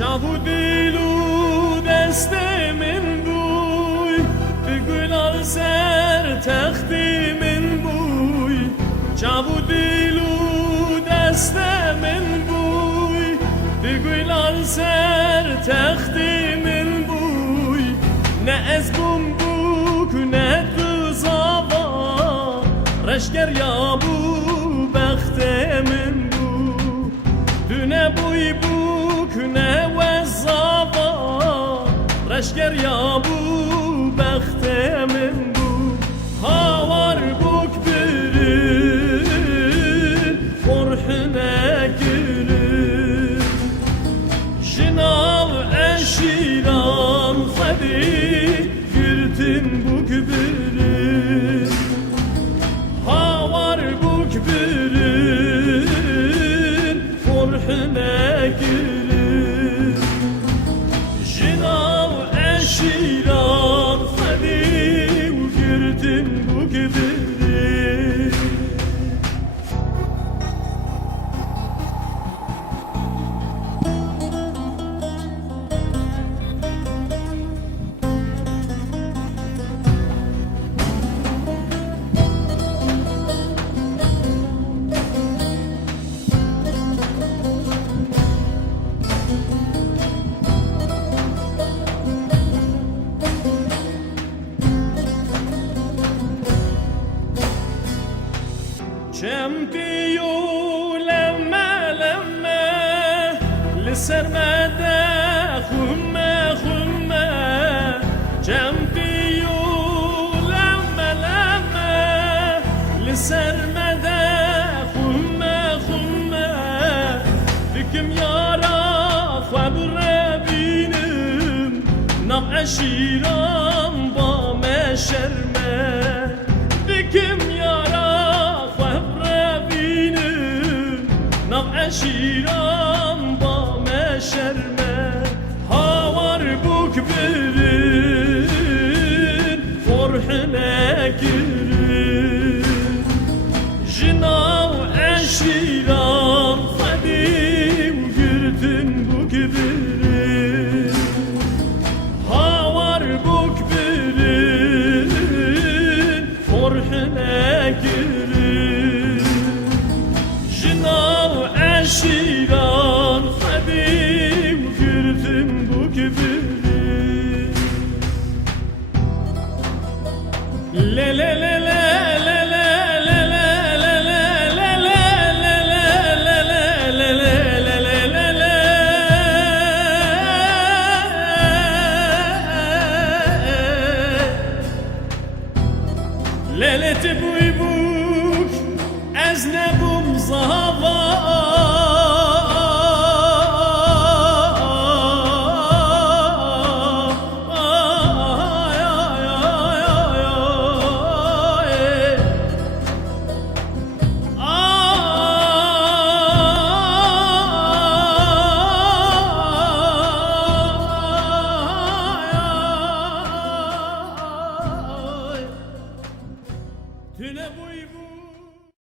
Çavu dilu destemin buy Bugün al ser textimin buy Çavu dilu destemin buy Bugün al ser textimin buy Ne ez bumbuk ne tuzava Reşker ya bu bektemin bu Düne buy buk ne vezzava Reşker ya bu bektemin bu Havar buk birin Korhine girin Jinav eşiran khadi Girtin buk birin Havar buk birin Korhine girin Jinav eşiran khadi Girtin buk birin Çempiyu lemme Lissermede humme Çempiyu lemme Lissermede humme Bikim yara xebre binim Nav eşiram ba meşerme Bikim yara Nav eşiram ba meşerme Havar buk birin Korhine girin Jinav eşiram Hadim girtin buk birin Havar buk birin Korhine girin Jinav eşiran Hadim girtin bu kibiri Le le le le le le le le le le le Leleti buy buk ez ne bum zava Tüne buy bu